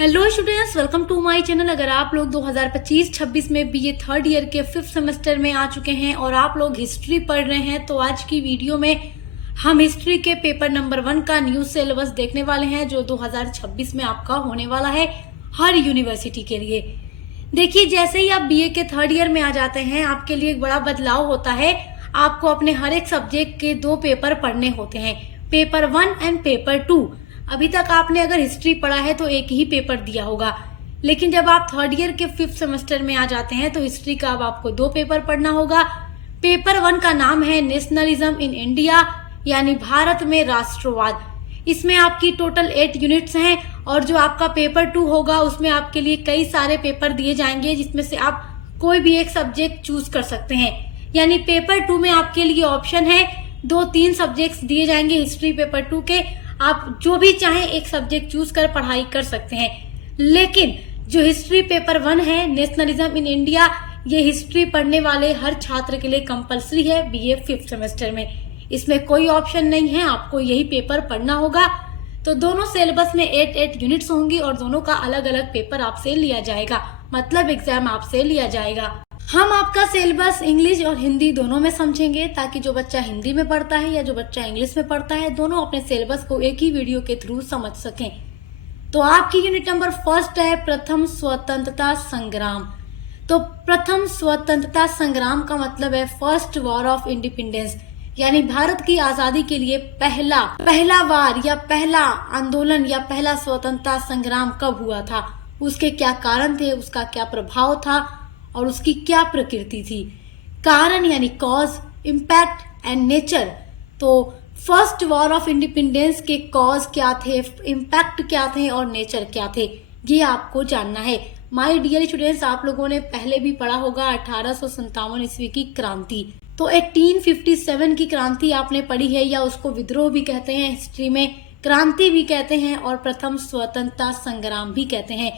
Hello students, welcome to my channel. अगर आप लोग 2025-26 में बीए थर्ड ईयर के 5th सेमेस्टर में आ चुके हैं और आप लोग हिस्ट्री पढ़ रहे हैं, तो आज की वीडियो में हम हिस्ट्री के पेपर नंबर 1 का न्यू सिलेबस देखने वाले हैं, जो 2026 में आपका होने वाला है हर यूनिवर्सिटी के लिए। देखिए, जैसे ही आप बीए के थर्ड ईयर में आ जाते हैं, आपके लिए एक बड़ा बदलाव होता है। आपको अपने हर एक सब्जेक्ट के 2 पेपर पढ़ने होते हैं, पेपर 1 एंड पेपर 2। अभी तक आपने अगर हिस्ट्री पढ़ा है तो एक ही पेपर दिया होगा, लेकिन जब आप थर्ड ईयर के 5th सेमेस्टर में आ जाते हैं तो हिस्ट्री का अब आपको 2 पेपर पढ़ना होगा। पेपर 1 का नाम है नेशनलिज्म इन इंडिया, यानी भारत में राष्ट्रवाद। इसमें आपकी टोटल 8 यूनिट्स हैं और जो आपका पेपर 2 होगा उसमें आपके लिए कई सारे पेपर दिए जाएंगे, जिसमें से आप कोई भी एक सब्जेक्ट चूज कर सकते हैं। यानी पेपर 2 में आपके लिए ऑप्शन है 2-3 सब्जेक्ट्स दिए जाएंगे हिस्ट्री पेपर 2 के। आप जो भी चाहें एक सब्जेक्ट चूज कर पढ़ाई कर सकते हैं। लेकिन जो हिस्ट्री पेपर 1 है नेशनलिज्म इन इंडिया, ये हिस्ट्री पढ़ने वाले हर छात्र के लिए कंपलसरी है बीए 5th सेमेस्टर में। इसमें कोई ऑप्शन नहीं है, आपको यही पेपर पढ़ना होगा। तो दोनों सिलेबस में 8 यूनिट्स होंगी और दोनों का अलग अलग पेपर आपसे लिया जाएगा, मतलब एग्जाम आपसे लिया जाएगा। हम आपका सिलेबस इंग्लिश और हिंदी दोनों में समझेंगे, ताकि जो बच्चा हिंदी में पढ़ता है या जो बच्चा इंग्लिश में पढ़ता है, दोनों अपने सिलेबस को एक ही वीडियो के थ्रू समझ सकें। तो आपकी यूनिट नंबर 1 है प्रथम स्वतंत्रता संग्राम। तो प्रथम स्वतंत्रता संग्राम का मतलब है फर्स्ट वॉर ऑफ इंडिपेंडेंस, यानी भारत की आजादी के लिए पहला वार या पहला आंदोलन या पहला स्वतंत्रता संग्राम कब हुआ था, उसके क्या कारण थे, उसका क्या प्रभाव था और उसकी क्या प्रकृति थी। कारण यानी कॉज, इम्पैक्ट एंड नेचर। तो फर्स्ट वॉर ऑफ इंडिपेंडेंस के कॉज क्या थे, इम्पैक्ट क्या थे और नेचर क्या थे, ये आपको जानना है। माय डियर स्टूडेंट्स, आप लोगों ने पहले भी पढ़ा होगा 1857 ईस्वी की क्रांति। तो 1857 की क्रांति आपने पढ़ी है, या उसको विद्रोह भी कहते हैं हिस्ट्री में, क्रांति भी कहते हैं और प्रथम स्वतंत्रता संग्राम भी कहते हैं।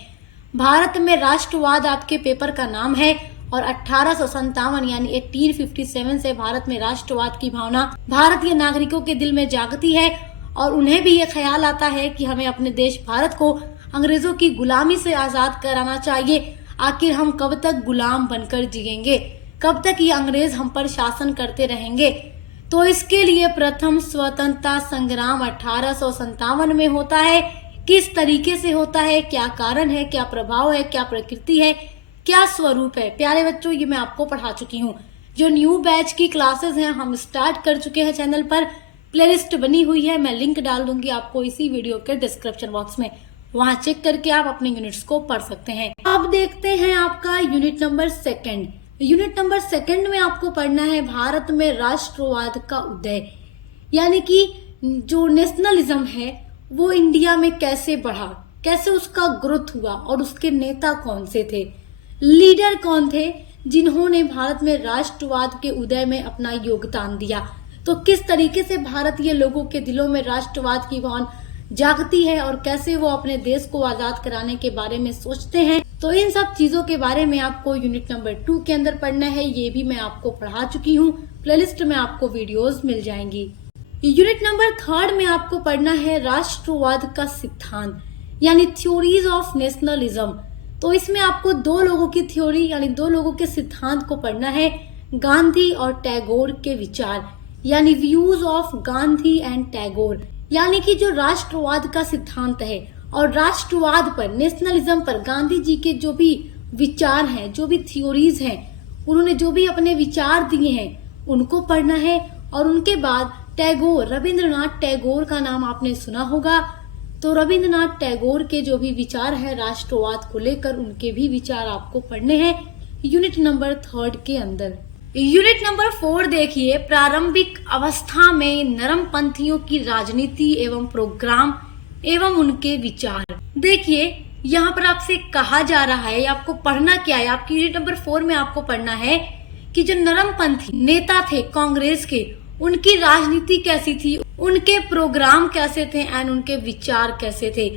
भारत में राष्ट्रवाद आपके पेपर का नाम है और 1857 यानी 1857 से भारत में राष्ट्रवाद की भावना भारतीय नागरिकों के दिल में जागती है और उन्हें भी ये ख्याल आता है कि हमें अपने देश भारत को अंग्रेजों की गुलामी से आजाद कराना चाहिए। आखिर हम कब तक गुलाम बनकर जिएंगे, कब तक ये अंग्रेज हम पर शासन करते रहेंगे। तो इसके लिए प्रथम स्वतंत्रता संग्राम 1857 में होता है। किस तरीके से होता है, क्या कारण है, क्या प्रभाव है, क्या प्रकृति है, क्या स्वरूप है, प्यारे बच्चों ये मैं आपको पढ़ा चुकी हूँ। जो न्यू बैच की क्लासेस हैं हम स्टार्ट कर चुके हैं, चैनल पर प्लेलिस्ट बनी हुई है, मैं लिंक डाल दूंगी आपको इसी वीडियो के डिस्क्रिप्शन बॉक्स में, वहां चेक करके आप अपने यूनिट्स को पढ़ सकते हैं। अब देखते हैं आपका यूनिट नंबर 2। यूनिट नंबर 2 में आपको पढ़ना है भारत में राष्ट्रवाद का उदय, यानी कि जो नेशनलिज्म है वो इंडिया में कैसे बढ़ा, कैसे उसका ग्रोथ हुआ और उसके नेता कौन से थे, लीडर कौन थे जिन्होंने भारत में राष्ट्रवाद के उदय में अपना योगदान दिया। तो किस तरीके से भारतीय लोगों के दिलों में राष्ट्रवाद की भावना जागती है और कैसे वो अपने देश को आजाद कराने के बारे में सोचते हैं। तो इन सब चीजों के बारे में आपको यूनिट नंबर 2 के अंदर पढ़ना है। ये भी मैं आपको पढ़ा चुकी हूँ, प्लेलिस्ट में आपको वीडियोस मिल जाएंगी। यूनिट नंबर 3 में आपको पढ़ना है राष्ट्रवाद का सिद्धांत, यानी थ्योरीज ऑफ नेशनलिज्म। तो इसमें आपको 2 लोगों की थ्योरी यानी 2 लोगों के सिद्धांत को पढ़ना है, गांधी और टैगोर के विचार, यानी views of Gandhi and Tagore. यानी कि जो राष्ट्रवाद का सिद्धांत है और राष्ट्रवाद पर, नेशनलिज्म पर गांधी जी के जो भी विचार हैं, जो भी थ्योरीज हैं, उन्होंने जो भी अपने विचार दिए हैं उनको पढ़ना है। और उनके बाद टैगोर, रविंद्रनाथ टैगोर का नाम आपने सुना होगा। तो रविंद्रनाथ टैगोर के जो भी विचार है राष्ट्रवाद को लेकर, उनके भी विचार आपको पढ़ने हैं यूनिट नंबर 3 के अंदर। यूनिट नंबर 4 देखिए, प्रारंभिक अवस्था में नरमपंथियों की राजनीति एवं प्रोग्राम एवं उनके विचार। देखिए यहाँ पर आपसे कहा जा रहा है, आपको पढ़ना क्या है, आपकी यूनिट नंबर 4 में आपको पढ़ना है कि जो नरमपंथी नेता थे कांग्रेस के, उनकी राजनीति कैसी थी, उनके प्रोग्राम कैसे थे एंड उनके विचार कैसे थे।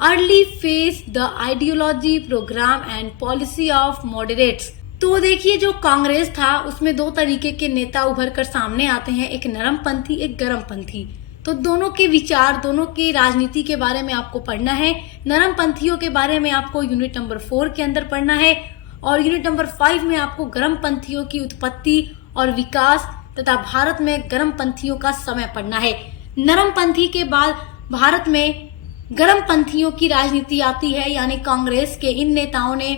Early phase the ideology, programme and policy of moderates. तो देखिए जो कांग्रेस था उसमें 2 तरीके के नेता उभर कर सामने आते हैं, एक नरमपंथी, एक गरमपंथी। तो दोनों के विचार, दोनों की राजनीति के बारे में आपको पढ़ना है। नरमपंथियों के बारे में आपको यूनिट नंबर 4 के अंदर पढ़ना है और यूनिट नंबर 5 में आपको गर्मपंथियों की उत्पत्ति और विकास तथा भारत में गर्मपंथियों का समय पढ़ना है। नरमपंथी के बाद भारत में गर्मपंथियों की राजनीति आती है, यानी कांग्रेस के इन नेताओं ने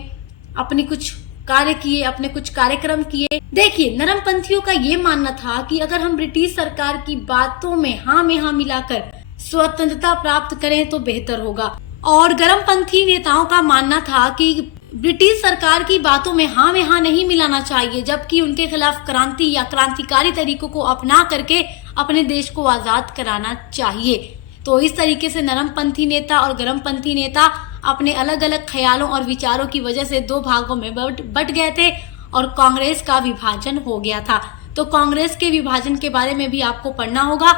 अपनी कुछ कार्य किए, अपने कुछ कार्यक्रम किए। देखिए, नरमपंथियों का ये मानना था कि अगर हम ब्रिटिश सरकार की बातों में हाँ मिलाकर स्वतंत्रता प्राप्त करें तो बेहतर होगा। और गर्मपंथी नेताओं का मानना था कि ब्रिटिश सरकार की बातों में हाँ नहीं मिलाना चाहिए, जबकि उनके खिलाफ क्रांति या क्रांतिकारी तरीकों को अपना करके अपने देश को आजाद कराना चाहिए। तो इस तरीके से नरमपंथी नेता और गर्मपंथी नेता अपने अलग अलग ख्यालों और विचारों की वजह से दो भागों में बट गए थे और कांग्रेस का विभाजन हो गया था। तो कांग्रेस के विभाजन के बारे में भी आपको पढ़ना होगा।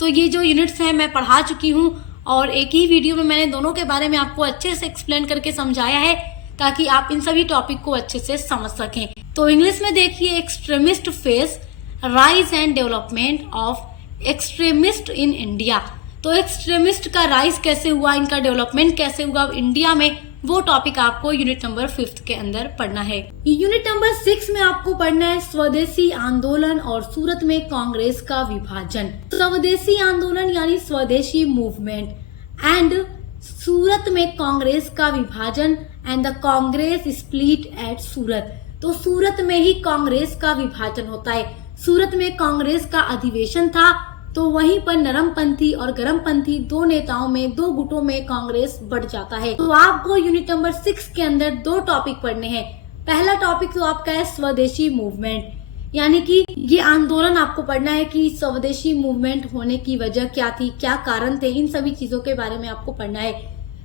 तो ये जो यूनिट्स हैं मैं पढ़ा चुकी हूँ और एक ही वीडियो में मैंने दोनों के बारे में आपको अच्छे से एक्सप्लेन करके समझाया है ताकि आप इन सभी टॉपिक को अच्छे से समझ सकें। तो इंग्लिश में देखिए, extremist face rise and development of extremist in India. तो एक्सट्रीमिस्ट का राइज कैसे हुआ, इनका डेवलपमेंट कैसे हुआ इंडिया में, वो टॉपिक आपको यूनिट नंबर 5 के अंदर पढ़ना है। यूनिट नंबर 6 में आपको पढ़ना है स्वदेशी आंदोलन और सूरत में कांग्रेस का विभाजन। स्वदेशी आंदोलन यानी स्वदेशी मूवमेंट एंड सूरत में कांग्रेस का विभाजन and the Congress split at Surat. तो सूरत में ही कांग्रेस का विभाजन होता है। सूरत में कांग्रेस का अधिवेशन था, तो वहीं पर नरमपंथी और गर्मपंथी दो नेताओं में, दो गुटों में कांग्रेस बढ़ जाता है। तो आपको यूनिट नंबर 6 के अंदर दो टॉपिक पढ़ने हैं। पहला टॉपिक तो आपका है स्वदेशी मूवमेंट, यानी कि ये आंदोलन आपको पढ़ना है कि स्वदेशी मूवमेंट होने की वजह क्या थी, क्या कारण थे, इन सभी चीजों के बारे में आपको पढ़ना है।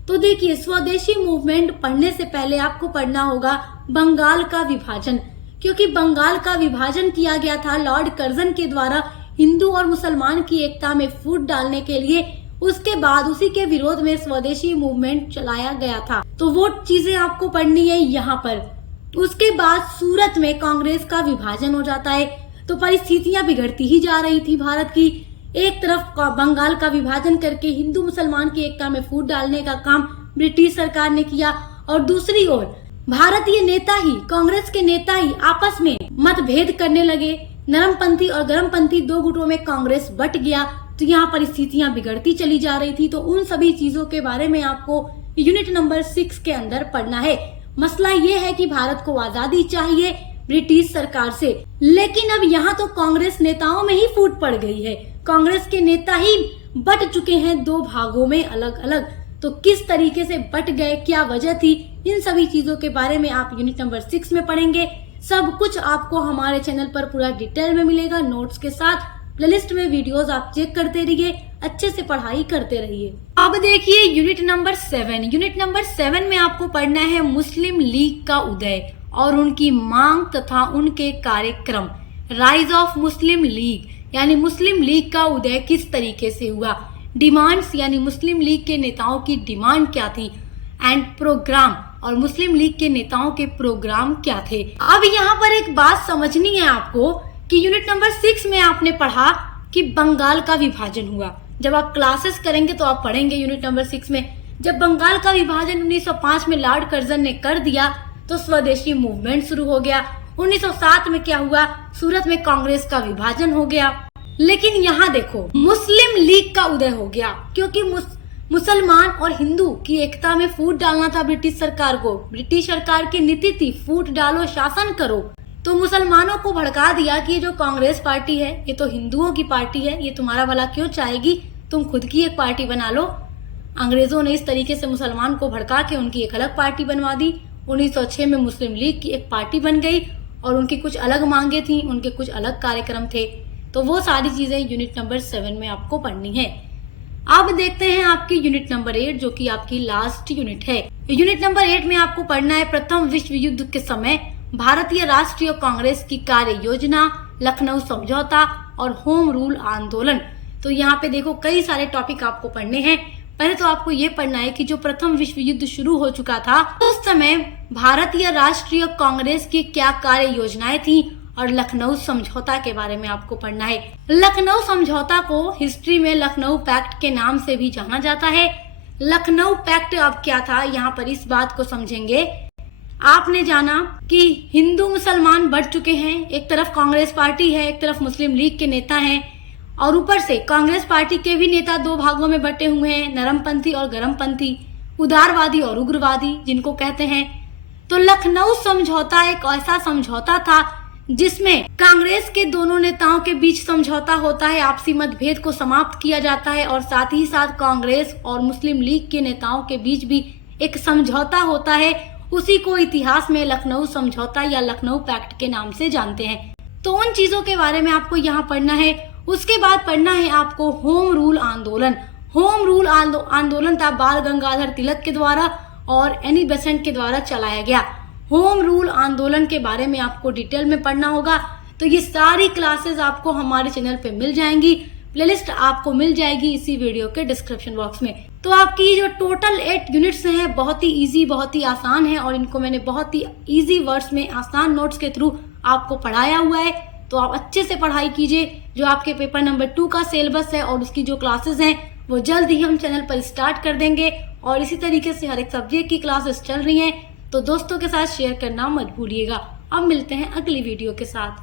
तो देखिए, स्वदेशी मूवमेंट पढ़ने से पहले आपको पढ़ना होगा बंगाल का विभाजन, क्योंकि बंगाल का विभाजन किया गया था लॉर्ड कर्जन के द्वारा हिंदू और मुसलमान की एकता में फूट डालने के लिए। उसके बाद उसी के विरोध में स्वदेशी मूवमेंट चलाया गया था। तो वो चीजें आपको पढ़नी है यहाँ पर। उसके बाद सूरत में कांग्रेस का विभाजन हो जाता है, तो परिस्थितियां बिगड़ती ही जा रही थी भारत की। एक तरफ बंगाल का विभाजन करके हिंदू मुसलमान की एकता में फूट डालने का काम ब्रिटिश सरकार ने किया और दूसरी ओर भारतीय नेता ही, कांग्रेस के नेता ही आपस में मतभेद करने लगे। नरमपंथी और गर्मपंथी दो गुटों में कांग्रेस बट गया, तो यहाँ परिस्थितियां बिगड़ती चली जा रही थी। तो उन सभी चीजों के बारे में आपको यूनिट नंबर 6 के अंदर पढ़ना है। मसला ये है कि भारत को आजादी चाहिए ब्रिटिश सरकार से, लेकिन अब यहाँ तो कांग्रेस नेताओं में ही फूट पड़ गई है। कांग्रेस के नेता ही बट चुके हैं दो भागों में अलग अलग। तो किस तरीके से बट गए, क्या वजह थी, इन सभी चीजों के बारे में आप यूनिट नंबर 6 में पढ़ेंगे। सब कुछ आपको हमारे चैनल पर पूरा डिटेल में मिलेगा, नोट्स के साथ। प्लेलिस्ट में वीडियोस आप चेक करते रहिए, अच्छे से पढ़ाई करते रहिए। अब देखिए यूनिट नंबर 7। यूनिट नंबर 7 में आपको पढ़ना है मुस्लिम लीग का उदय और उनकी मांग तथा उनके कार्यक्रम। राइज ऑफ मुस्लिम लीग यानी मुस्लिम लीग का उदय किस तरीके से हुआ, डिमांड्स यानी मुस्लिम लीग के नेताओं की डिमांड क्या थी, एंड प्रोग्राम और मुस्लिम लीग के नेताओं के प्रोग्राम क्या थे। अब यहाँ पर एक बात समझनी है आपको कि यूनिट नंबर 6 में आपने पढ़ा कि बंगाल का विभाजन हुआ। जब आप क्लासेस करेंगे तो आप पढ़ेंगे यूनिट नंबर 6 में, जब बंगाल का विभाजन 1905 में लॉर्ड कर्जन ने कर दिया तो स्वदेशी मूवमेंट शुरू हो गया। 1907 में क्या हुआ, सूरत में कांग्रेस का विभाजन हो गया। लेकिन यहाँ देखो, मुस्लिम लीग का उदय हो गया क्योंकि मुसलमान और हिंदू की एकता में फूट डालना था ब्रिटिश सरकार को। ब्रिटिश सरकार की नीति थी फूट डालो, शासन करो। तो मुसलमानों को भड़का दिया कि ये जो कांग्रेस पार्टी है ये तो हिंदुओं की पार्टी है, ये तुम्हारा भला क्यों चाहेगी, तुम खुद की एक पार्टी बना लो। अंग्रेजों ने इस तरीके से मुसलमान को भड़का के उनकी एक अलग पार्टी बनवा दी। 1906 में मुस्लिम लीग की एक पार्टी बन गई और उनकी कुछ अलग मांगे थी, उनके कुछ अलग कार्यक्रम थे। तो वो सारी चीजें यूनिट नंबर 7 में आपको पढ़नी है। अब देखते हैं आपकी यूनिट नंबर 8 जो कि आपकी लास्ट यूनिट है। यूनिट नंबर 8 में आपको पढ़ना है प्रथम विश्व युद्ध के समय भारतीय राष्ट्रीय कांग्रेस की कार्य योजना, लखनऊ समझौता और होम रूल आंदोलन। तो यहाँ पे देखो कई सारे टॉपिक आपको पढ़ने हैं। पहले तो आपको ये पढ़ना है कि जो प्रथम विश्व युद्ध शुरू हो चुका था उस समय भारतीय राष्ट्रीय कांग्रेस की क्या कार्य योजनाएं थी और लखनऊ समझौता के बारे में आपको पढ़ना है। लखनऊ समझौता को हिस्ट्री में लखनऊ पैक्ट के नाम से भी जाना जाता है। लखनऊ पैक्ट अब क्या था, यहाँ पर इस बात को समझेंगे। आपने जाना कि हिंदू मुसलमान बढ़ चुके हैं, एक तरफ कांग्रेस पार्टी है, एक तरफ मुस्लिम लीग के नेता हैं, और ऊपर से कांग्रेस पार्टी के भी नेता दो भागों में बटे हुए हैं, नरमपंथी और गरमपंथी, उदारवादी और उग्रवादी जिनको कहते हैं। तो लखनऊ समझौता एक ऐसा समझौता था जिसमें कांग्रेस के दोनों नेताओं के बीच समझौता होता है, आपसी मतभेद को समाप्त किया जाता है, और साथ ही साथ कांग्रेस और मुस्लिम लीग के नेताओं के बीच भी एक समझौता होता है। उसी को इतिहास में लखनऊ समझौता या लखनऊ पैक्ट के नाम से जानते हैं। तो उन चीजों के बारे में आपको यहाँ पढ़ना है। उसके बाद पढ़ना है आपको होम रूल आंदोलन। होम रूल आंदोलन था बाल गंगाधर तिलक के द्वारा और एनी बेसेंट के द्वारा चलाया गया। होम रूल आंदोलन के बारे में आपको डिटेल में पढ़ना होगा। तो ये सारी क्लासेस आपको हमारे चैनल पे मिल जाएंगी, प्लेलिस्ट आपको मिल जाएगी इसी वीडियो के डिस्क्रिप्शन बॉक्स में। तो आपकी जो टोटल 8 यूनिट्स हैं बहुत ही इजी, बहुत ही आसान है, और इनको मैंने बहुत ही इजी वर्ड्स में आसान नोट्स के थ्रू आपको पढ़ाया हुआ है। तो आप अच्छे से पढ़ाई कीजिए। जो आपके पेपर नंबर 2 का सिलेबस है और उसकी जो क्लासेस हैं वो जल्द ही हम चैनल पर स्टार्ट कर देंगे, और इसी तरीके से हर एक सब्जेक्ट की क्लासेस चल रही हैं। तो दोस्तों के साथ शेयर करना मत भूलिएगा। अब मिलते हैं अगली वीडियो के साथ।